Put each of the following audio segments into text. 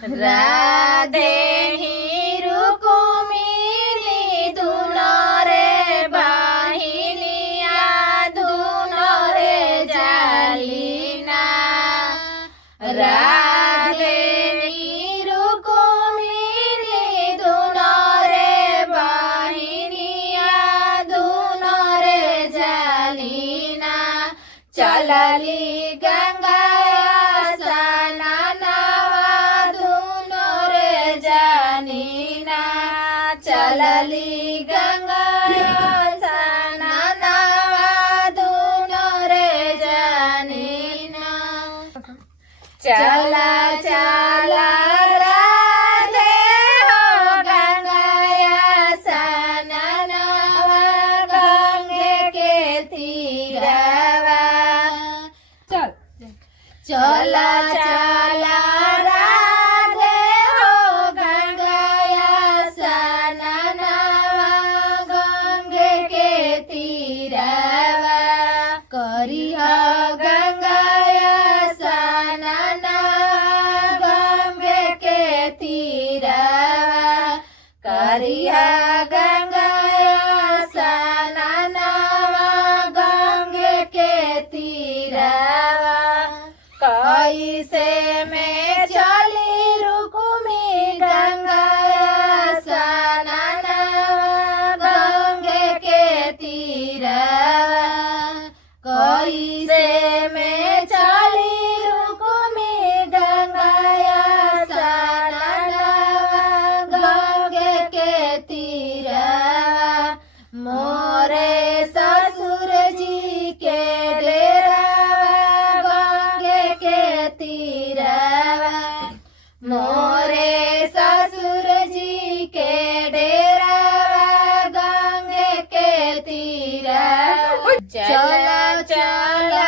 राधे रुकुमिनी दुनो रे बाहिनिया दुनो रे जालीना राधे रुकुमिनी दुनो रे बाहिनिया दुनो रे जालीना चलली गंगा चलली गंगा स्नानवा दुनो रे जानीना चला चला राधे हो गंगा स्नानवा गंगे के तीरवा चला चला करिया गंगाया स्नानवा गंगे के तीरवा करिया गंगाया स्नानवा गंगे के तीरवा कैसे में चली रुकुमी गंगाया स्नानवा गंगे के तीरवा कैसे में चली रुकुमी गंगाया स्नानवा गंगे के तीरवा मोरे ससुर जी के डेरावा गंगे के तीरवा मोरे ससुर जी के डेरावा गंगे के तीरवा चला चला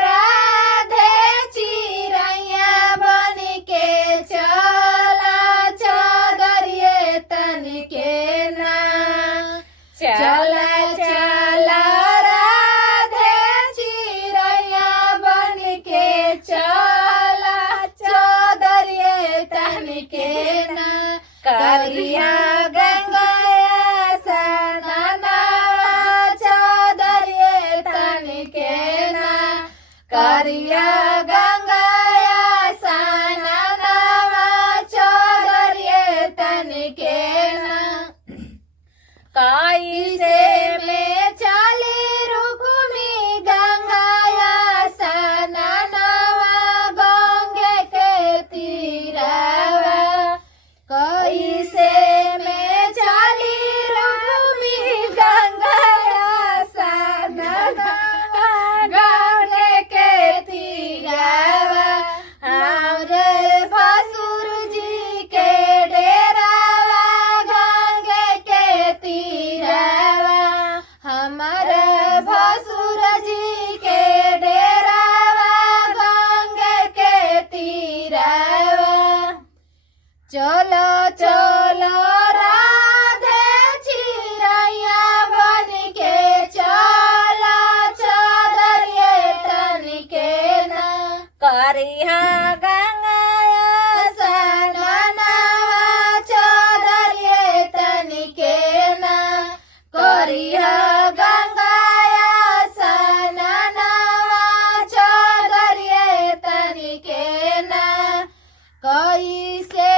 राधे चिरैया बन के चला चादरिए तन के ना चला चला राधे चिरैया बन के चला चादरिए तन के ना करिया गंगाया स्नानवा चादरिए तन के ना करिया गंगाया स्नानवा चादरिए तन के ना कैसे में चली रुकुमी गंगाया स्नानवा गंगे के तीरवा कैसे में चली रुकुमी गंगाया स्नानवा गंगे के तीरवा हमरे भसुर जी के डेरावा गंगे के तीरवा हमारे भसुर जी के डेरावा गंगे के तीरवा चलो चलो राधे चिरैया बन के चला चादरिए तन के ना करिया गंगाया स्नानवा चादरिए तन के ना करिया गंगाया स्नानवा चादरिए तन के ना कैसे